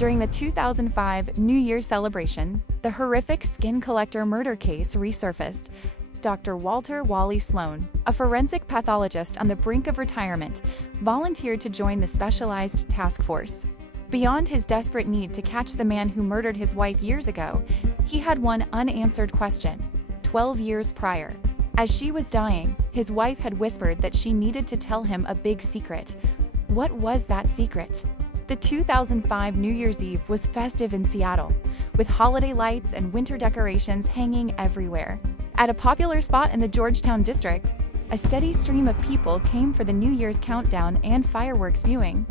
During the 2005 New Year celebration, the horrific skin collector murder case resurfaced. Dr. Walter "Wally" Sloan, a forensic pathologist on the brink of retirement, volunteered to join the specialized task force. Beyond his desperate need to catch the man who murdered his wife years ago, he had one unanswered question. 12 years prior, as she was dying, his wife had whispered that she needed to tell him a big secret. What was that secret? The 2005 New Year's Eve was festive in Seattle, with holiday lights and winter decorations hanging everywhere. At a popular spot in the Georgetown district, a steady stream of people came for the New Year's countdown and fireworks viewing.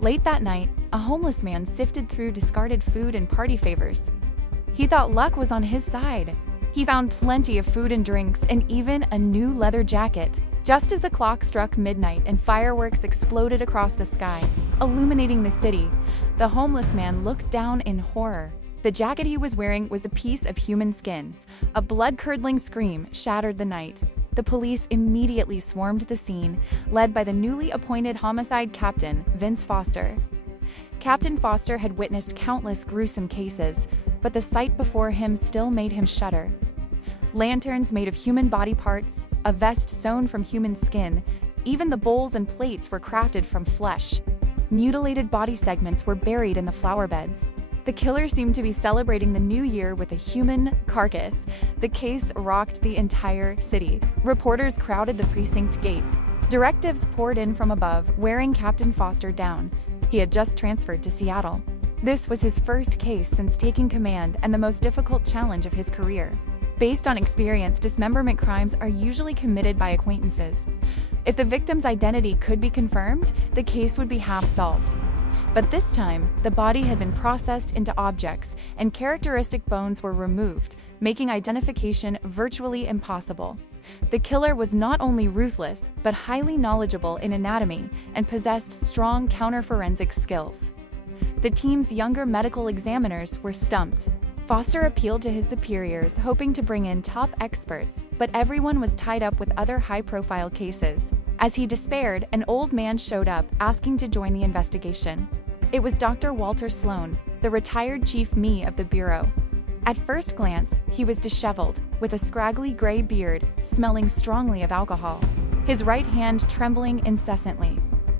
Late that night, a homeless man sifted through discarded food and party favors. He thought luck was on his side. He found plenty of food and drinks and even a new leather jacket. Just as the clock struck midnight and fireworks exploded across the sky, illuminating the city, the homeless man looked down in horror. The jacket he was wearing was a piece of human skin. A blood-curdling scream shattered the night. The police immediately swarmed the scene, led by the newly appointed homicide captain, Vince Foster. Captain Foster had witnessed countless gruesome cases, but the sight before him still made him shudder. Lanterns made of human body parts, a vest sewn from human skin, even the bowls and plates were crafted from flesh. Mutilated body segments were buried in the flower beds. The killer seemed to be celebrating the new year with a human carcass. The case rocked the entire city. Reporters crowded the precinct gates. Directives poured in from above, wearing Captain Foster down. He had just transferred to Seattle. This was his first case since taking command and the most difficult challenge of his career. Based on experience, dismemberment crimes are usually committed by acquaintances. If the victim's identity could be confirmed, the case would be half solved. But this time, the body had been processed into objects, and characteristic bones were removed, making identification virtually impossible. The killer was not only ruthless, but highly knowledgeable in anatomy and possessed strong counter-forensic skills. The team's younger medical examiners were stumped. Foster appealed to his superiors, hoping to bring in top experts, but everyone was tied up with other high-profile cases. As he despaired, an old man showed up, asking to join the investigation. It was Dr. Walter Sloan, the retired chief ME of the Bureau. At first glance, he was disheveled, with a scraggly gray beard, smelling strongly of alcohol, his right hand trembling incessantly.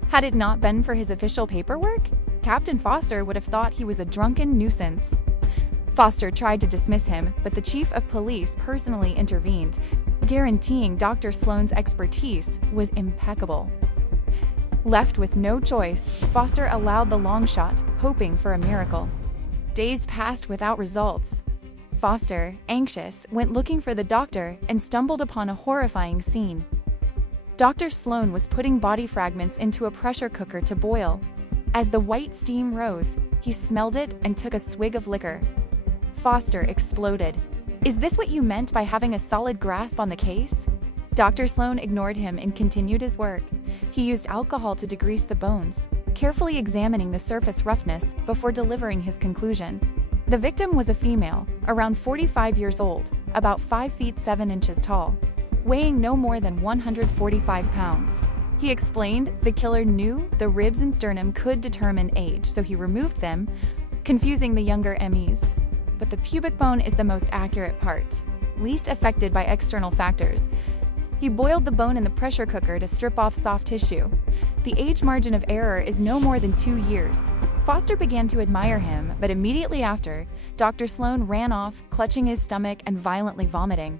Had it not been for his official paperwork, Captain Foster would have thought he was a drunken nuisance. Foster tried to dismiss him, but the chief of police personally intervened, guaranteeing Dr. Sloan's expertise was impeccable. Left with no choice, Foster allowed the long shot, hoping for a miracle. Days passed without results. Foster, anxious, went looking for the doctor and stumbled upon a horrifying scene. Dr. Sloan was putting body fragments into a pressure cooker to boil. As the white steam rose, he smelled it and took a swig of liquor. Foster exploded. "Is this what you meant by having a solid grasp on the case?" Dr. Sloan ignored him and continued his work. He used alcohol to degrease the bones, carefully examining the surface roughness before delivering his conclusion. The victim was a female, around 45 years old, about 5 feet 7 inches tall, weighing no more than 145 pounds. He explained the killer knew the ribs and sternum could determine age, so he removed them, confusing the younger MEs. But the pubic bone is the most accurate part, least affected by external factors. He boiled the bone in the pressure cooker to strip off soft tissue. The age margin of error is no more than 2 years. Foster began to admire him, but immediately after, Dr. Sloan ran off, clutching his stomach and violently vomiting.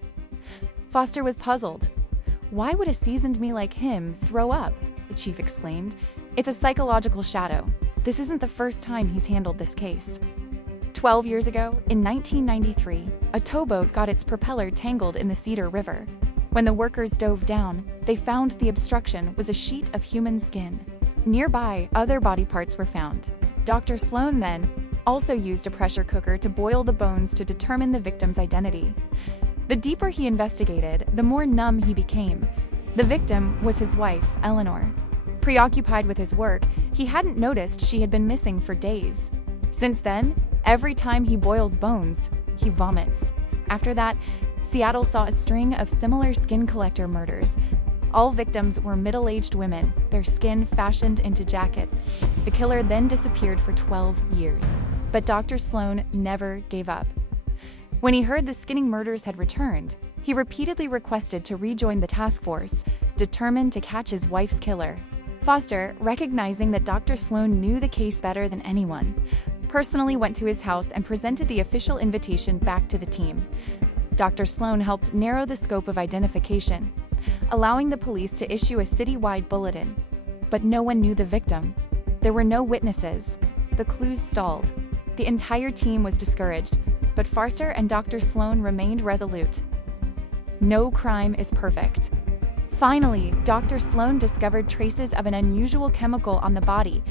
Foster was puzzled. "Why would a seasoned me like him throw up?" the chief exclaimed. "It's a psychological shadow. This isn't the first time he's handled this case." 12 years ago, in 1993, a towboat got its propeller tangled in the Cedar River. When the workers dove down, they found the obstruction was a sheet of human skin. Nearby, other body parts were found. Dr. Sloan then also used a pressure cooker to boil the bones to determine the victim's identity. The deeper he investigated, the more numb he became. The victim was his wife, Eleanor. Preoccupied with his work, he hadn't noticed she had been missing for days. Since then, every time he boils bones, he vomits. After that, Seattle saw a string of similar skin collector murders. All victims were middle-aged women, their skin fashioned into jackets. The killer then disappeared for 12 years. But Dr. Sloan never gave up. When he heard the skinning murders had returned, he repeatedly requested to rejoin the task force, determined to catch his wife's killer. Foster, recognizing that Dr. Sloan knew the case better than anyone, personally went to his house and presented the official invitation back to the team. Dr. Sloan helped narrow the scope of identification, allowing the police to issue a citywide bulletin. But no one knew the victim. There were no witnesses. The clues stalled. The entire team was discouraged, but Foster and Dr. Sloan remained resolute. No crime is perfect. Finally, Dr. Sloan discovered traces of an unusual chemical on the body,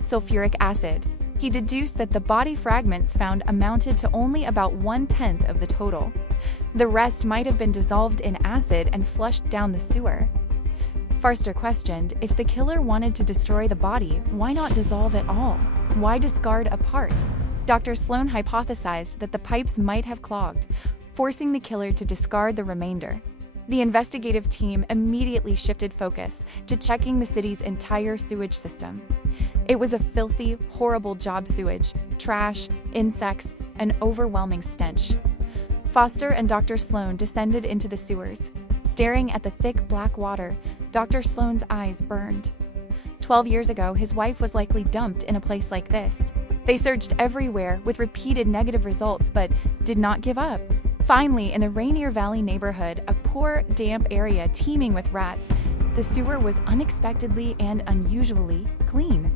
sulfuric acid. He deduced that the body fragments found amounted to only about 1/10 of the total. The rest might have been dissolved in acid and flushed down the sewer. Foster questioned, if the killer wanted to destroy the body, why not dissolve it all? Why discard a part? Dr. Sloan hypothesized that the pipes might have clogged, forcing the killer to discard the remainder. The investigative team immediately shifted focus to checking the city's entire sewage system. It was a filthy, horrible job sewage, trash, insects, and overwhelming stench. Foster and Dr. Sloan descended into the sewers. Staring at the thick black water, Dr. Sloan's eyes burned. 12 years ago, his wife was likely dumped in a place like this. They searched everywhere with repeated negative results, but did not give up. Finally, in the Rainier Valley neighborhood, a poor, damp area teeming with rats, the sewer was unexpectedly and unusually clean.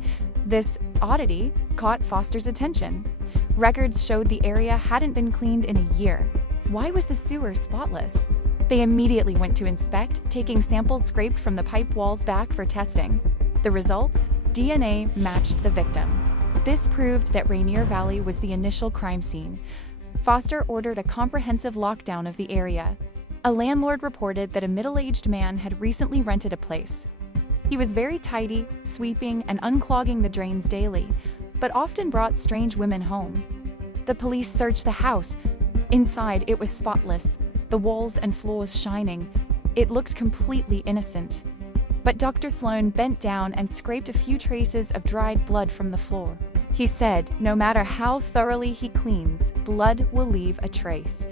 This oddity caught Foster's attention. Records showed the area hadn't been cleaned in a year. Why was the sewer spotless? They immediately went to inspect, taking samples scraped from the pipe walls back for testing. The results? DNA matched the victim. This proved that Rainier Valley was the initial crime scene. Foster ordered a comprehensive lockdown of the area. A landlord reported that a middle-aged man had recently rented a place. He was very tidy, sweeping and unclogging the drains daily, but often brought strange women home. The police searched the house. Inside, it was spotless, the walls and floors shining. It looked completely innocent. But Dr. Sloan bent down and scraped a few traces of dried blood from the floor. He said, no matter how thoroughly he cleans, blood will leave a trace.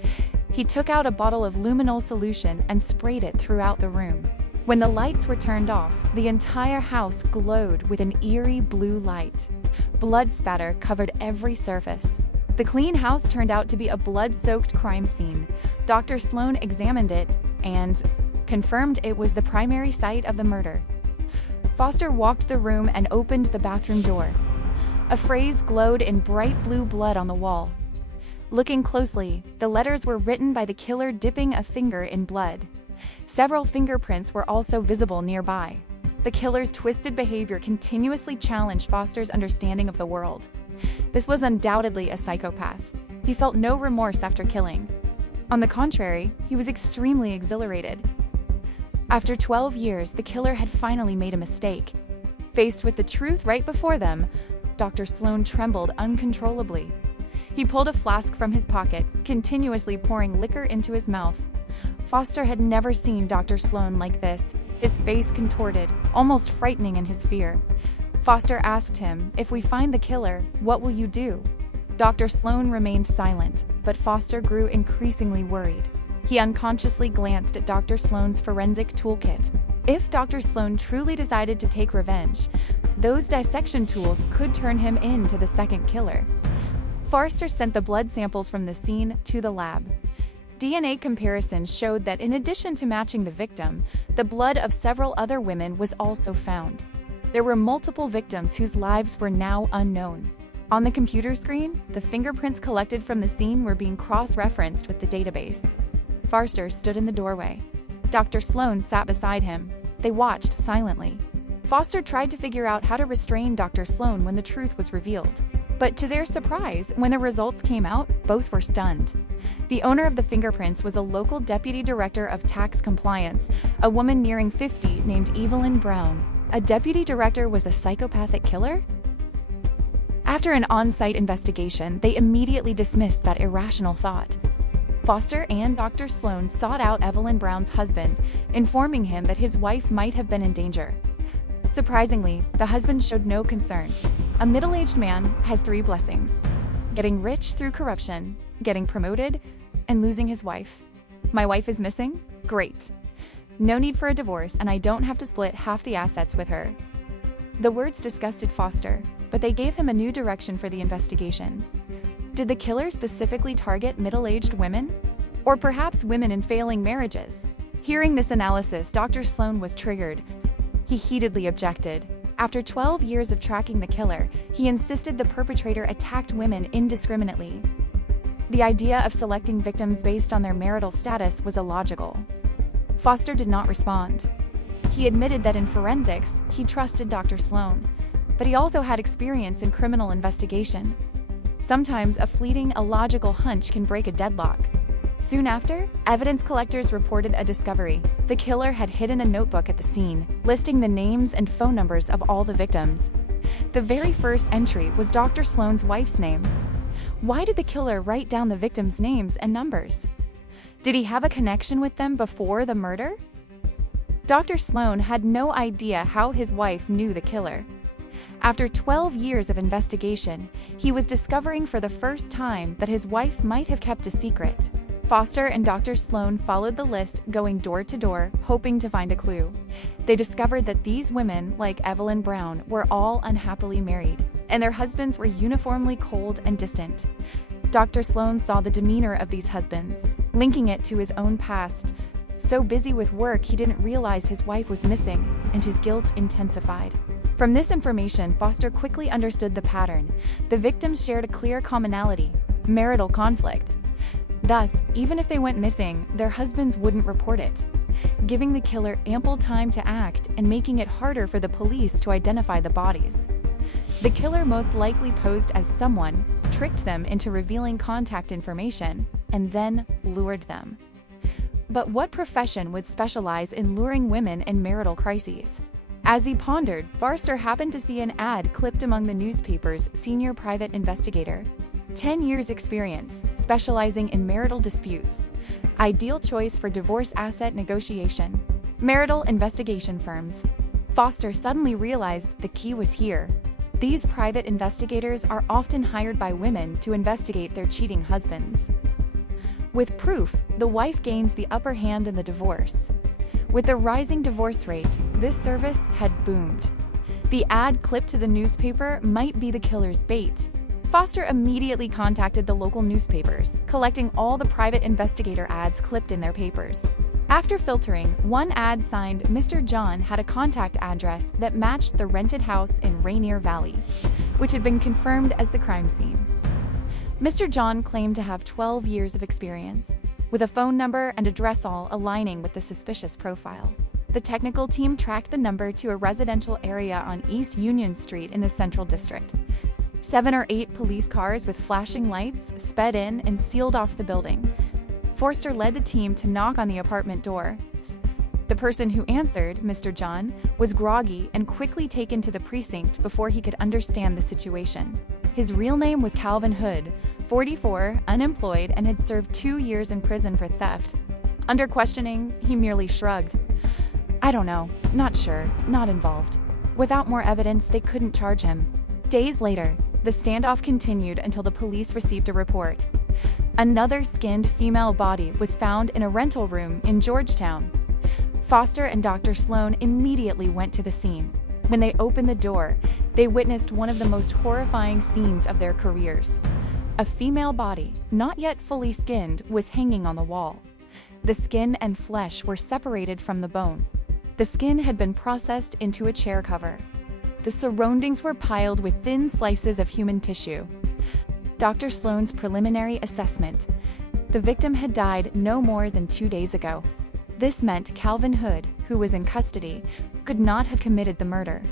He took out a bottle of luminol solution and sprayed it throughout the room. When the lights were turned off, the entire house glowed with an eerie blue light. Blood spatter covered every surface. The clean house turned out to be a blood-soaked crime scene. Dr. Sloan examined it and confirmed it was the primary site of the murder. Foster walked the room and opened the bathroom door. A phrase glowed in bright blue blood on the wall. Looking closely, the letters were written by the killer dipping a finger in blood. Several fingerprints were also visible nearby. The killer's twisted behavior continuously challenged Foster's understanding of the world. This was undoubtedly a psychopath. He felt no remorse after killing. On the contrary, he was extremely exhilarated. After 12 years, the killer had finally made a mistake. Faced with the truth right before them, Dr. Sloan trembled uncontrollably. He pulled a flask from his pocket, continuously pouring liquor into his mouth. Foster had never seen Dr. Sloan like this, his face contorted, almost frightening in his fear. Foster asked him, if we find the killer, what will you do? Dr. Sloan remained silent, but Foster grew increasingly worried. He unconsciously glanced at Dr. Sloan's forensic toolkit. If Dr. Sloan truly decided to take revenge, those dissection tools could turn him into the second killer. Foster sent the blood samples from the scene to the lab. DNA comparisons showed that in addition to matching the victim, the blood of several other women was also found. There were multiple victims whose lives were now unknown. On the computer screen, the fingerprints collected from the scene were being cross-referenced with the database. Foster stood in the doorway. Dr. Sloan sat beside him. They watched silently. Foster tried to figure out how to restrain Dr. Sloan when the truth was revealed. But to their surprise, when the results came out, both were stunned. The owner of the fingerprints was a local deputy director of tax compliance, a woman nearing 50 named Evelyn Brown. A deputy director was the psychopathic killer? After an on-site investigation, they immediately dismissed that irrational thought. Foster and Dr. Sloan sought out Evelyn Brown's husband, informing him that his wife might have been in danger. Surprisingly, the husband showed no concern. A middle-aged man has 3 blessings: getting rich through corruption, getting promoted, and losing his wife. My wife is missing? Great. No need for a divorce, and I don't have to split half the assets with her. The words disgusted Foster, but they gave him a new direction for the investigation. Did the killer specifically target middle-aged women? Or perhaps women in failing marriages? Hearing this analysis, Dr. Sloan was triggered. He heatedly objected. After 12 years of tracking the killer, he insisted the perpetrator attacked women indiscriminately. The idea of selecting victims based on their marital status was illogical. Foster did not respond. He admitted that in forensics, he trusted Dr. Sloan, but he also had experience in criminal investigation. Sometimes a fleeting, illogical hunch can break a deadlock. Soon after, evidence collectors reported a discovery. The killer had hidden a notebook at the scene, listing the names and phone numbers of all the victims. The very first entry was Dr. Sloan's wife's name. Why did the killer write down the victims' names and numbers? Did he have a connection with them before the murder? Dr. Sloan had no idea how his wife knew the killer. After 12 years of investigation, he was discovering for the first time that his wife might have kept a secret. Foster and Dr. Sloan followed the list, going door to door, hoping to find a clue. They discovered that these women, like Evelyn Brown, were all unhappily married, and their husbands were uniformly cold and distant. Dr. Sloan saw the demeanor of these husbands, linking it to his own past. So busy with work, he didn't realize his wife was missing, and his guilt intensified. From this information, Foster quickly understood the pattern. The victims shared a clear commonality: marital conflict. Thus, even if they went missing, their husbands wouldn't report it, giving the killer ample time to act and making it harder for the police to identify the bodies. The killer most likely posed as someone, tricked them into revealing contact information, and then lured them. But what profession would specialize in luring women in marital crises? As he pondered, Foster happened to see an ad clipped among the newspaper's senior private investigator. 10 years experience, specializing in marital disputes. Ideal choice for divorce asset negotiation. Marital investigation firms. Foster suddenly realized the key was here. These private investigators are often hired by women to investigate their cheating husbands. With proof, the wife gains the upper hand in the divorce. With the rising divorce rate, this service had boomed. The ad clipped to the newspaper might be the killer's bait. Foster immediately contacted the local newspapers, collecting all the private investigator ads clipped in their papers. After filtering, one ad signed Mr. John had a contact address that matched the rented house in Rainier Valley, which had been confirmed as the crime scene. Mr. John claimed to have 12 years of experience, with a phone number and address all aligning with the suspicious profile. The technical team tracked the number to a residential area on East Union Street in the Central District. 7 or 8 police cars with flashing lights sped in and sealed off the building. Foster led the team to knock on the apartment door. The person who answered, Mr. John, was groggy and quickly taken to the precinct before he could understand the situation. His real name was Calvin Hood, 44, unemployed, and had served 2 years in prison for theft. Under questioning, he merely shrugged. "I don't know, not sure, not involved." Without more evidence, they couldn't charge him. Days later, the standoff continued until the police received a report. Another skinned female body was found in a rental room in Georgetown. Foster and Dr. Sloan immediately went to the scene. When they opened the door, they witnessed one of the most horrifying scenes of their careers. A female body, not yet fully skinned, was hanging on the wall. The skin and flesh were separated from the bone. The skin had been processed into a chair cover. The surroundings were piled with thin slices of human tissue. Dr. Sloan's preliminary assessment: the victim had died no more than 2 days ago. This meant Calvin Hood, who was in custody, could not have committed the murder.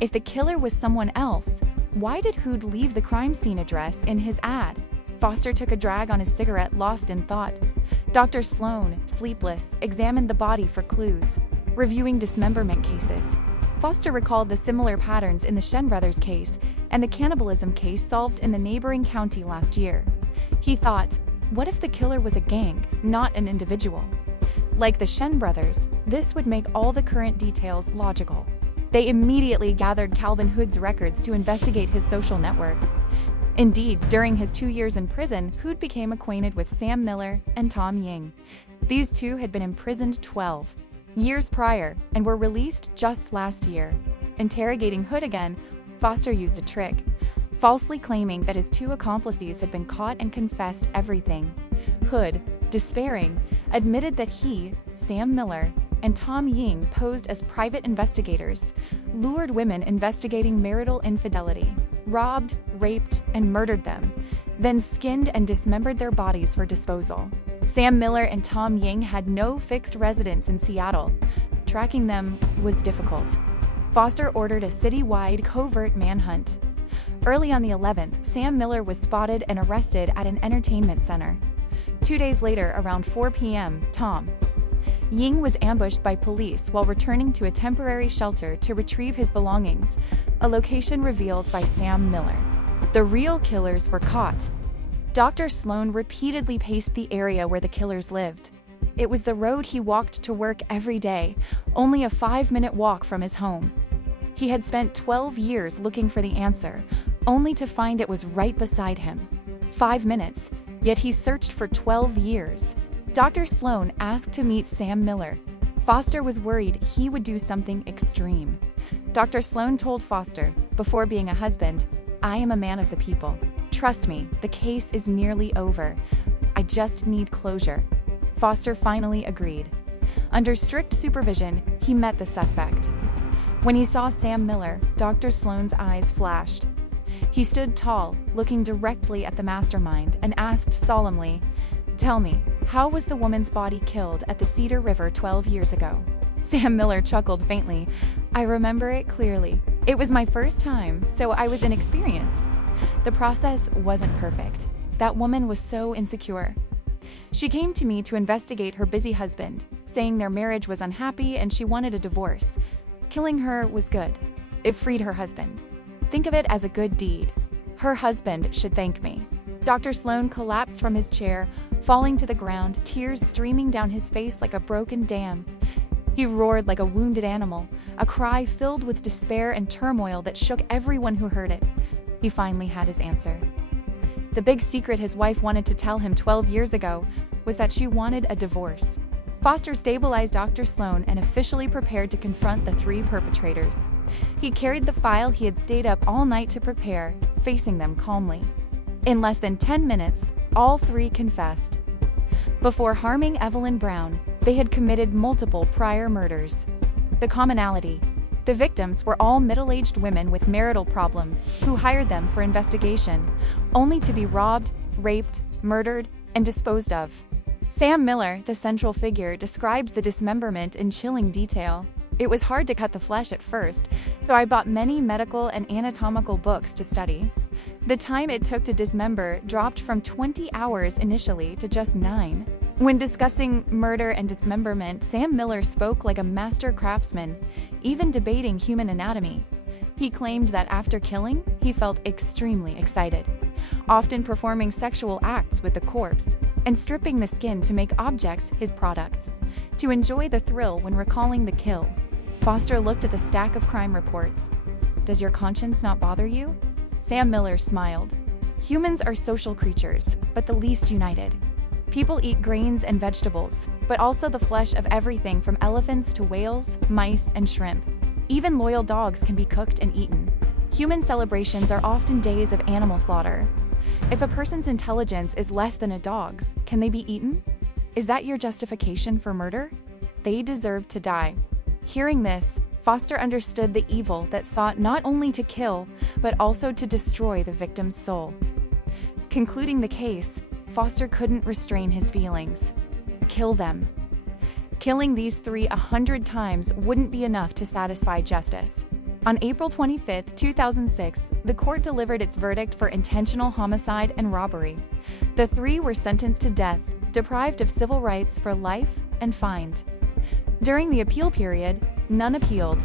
If the killer was someone else, why did Hood leave the crime scene address in his ad? Foster took a drag on his cigarette, lost in thought. Dr. Sloan, sleepless, examined the body for clues, reviewing dismemberment cases. Foster recalled the similar patterns in the Shen brothers case and the cannibalism case solved in the neighboring county last year. He thought, What if the killer was a gang, not an individual? Like the Shen brothers, this would make all the current details logical. They immediately gathered Calvin Hood's records to investigate his social network. Indeed, during his 2 years in prison, Hood became acquainted with Sam Miller and Tom Ying. These two had been imprisoned 12 years prior and were released just last year. Interrogating Hood again, Foster used a trick, falsely claiming that his two accomplices had been caught and confessed everything. Hood, despairing, admitted that he, Sam Miller, and Tom Ying posed as private investigators, lured women investigating marital infidelity, robbed, raped, and murdered them, then skinned and dismembered their bodies for disposal. Sam Miller and Tom Ying had no fixed residence in Seattle. Tracking them was difficult. Foster ordered a citywide covert manhunt. Early on the 11th, Sam Miller was spotted and arrested at an entertainment center. 2 days later, around 4 p.m., Tom Ying was ambushed by police while returning to a temporary shelter to retrieve his belongings, a location revealed by Sam Miller. The real killers were caught. Dr. Sloan repeatedly paced the area where the killers lived. It was the road he walked to work every day, only a 5-minute walk from his home. He had spent 12 years looking for the answer, only to find it was right beside him. 5 minutes, yet he searched for 12 years. Dr. Sloan asked to meet Sam Miller. Foster was worried he would do something extreme. Dr. Sloan told Foster, before being a husband, "I am a man of the people. Trust me, the case is nearly over. I just need closure." Foster finally agreed. Under strict supervision, he met the suspect. When he saw Sam Miller, Dr. Sloan's eyes flashed. He stood tall, looking directly at the mastermind, and asked solemnly, "Tell me, how was the woman's body killed at the Cedar River 12 years ago?" Sam Miller chuckled faintly. "I remember it clearly. It was my first time, so I was inexperienced. The process wasn't perfect. That woman was so insecure. She came to me to investigate her busy husband, saying their marriage was unhappy and she wanted a divorce. Killing her was good. It freed her husband. Think of it as a good deed. Her husband should thank me." Dr. Sloan collapsed from his chair, falling to the ground, tears streaming down his face like a broken dam. He roared like a wounded animal, a cry filled with despair and turmoil that shook everyone who heard it. He finally had his answer. The big secret his wife wanted to tell him 12 years ago was that she wanted a divorce. Foster stabilized Dr. Sloan and officially prepared to confront the 3 perpetrators. He carried the file he had stayed up all night to prepare, facing them calmly. In less than 10 minutes, all 3 confessed. Before harming Evelyn Brown, they had committed multiple prior murders. The commonality: the victims were all middle-aged women with marital problems who hired them for investigation, only to be robbed, raped, murdered, and disposed of. Sam Miller, the central figure, described the dismemberment in chilling detail. "It was hard to cut the flesh at first, so I bought many medical and anatomical books to study. The time it took to dismember dropped from 20 hours initially to just 9. When discussing murder and dismemberment, Sam Miller spoke like a master craftsman, even debating human anatomy. He claimed that after killing, he felt extremely excited, often performing sexual acts with the corpse and stripping the skin to make objects his products, to enjoy the thrill when recalling the kill." Foster looked at the stack of crime reports. "Does your conscience not bother you?" Sam Miller smiled. "Humans are social creatures, but the least united. People eat grains and vegetables, but also the flesh of everything from elephants to whales, mice, and shrimp. Even loyal dogs can be cooked and eaten. Human celebrations are often days of animal slaughter. If a person's intelligence is less than a dog's, can they be eaten? Is that your justification for murder? They deserve to die." Hearing this, Foster understood the evil that sought not only to kill, but also to destroy the victim's soul. Concluding the case, Foster couldn't restrain his feelings. Kill them. Killing these 3 100 times wouldn't be enough to satisfy justice. On April 25, 2006, the court delivered its verdict for intentional homicide and robbery. The 3 were sentenced to death, deprived of civil rights for life, and fined. During the appeal period, none appealed.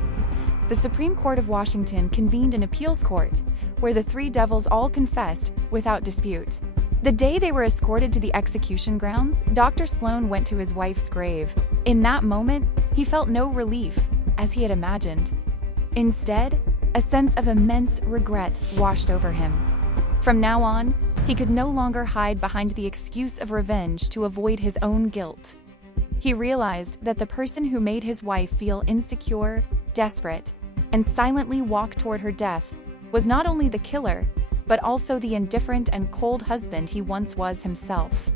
The Supreme Court of Washington convened an appeals court, where the 3 devils all confessed without dispute. The day they were escorted to the execution grounds, Dr. Sloan went to his wife's grave. In that moment, he felt no relief, as he had imagined. Instead, a sense of immense regret washed over him. From now on, he could no longer hide behind the excuse of revenge to avoid his own guilt. He realized that the person who made his wife feel insecure, desperate, and silently walk toward her death was not only the killer, but also the indifferent and cold husband he once was himself.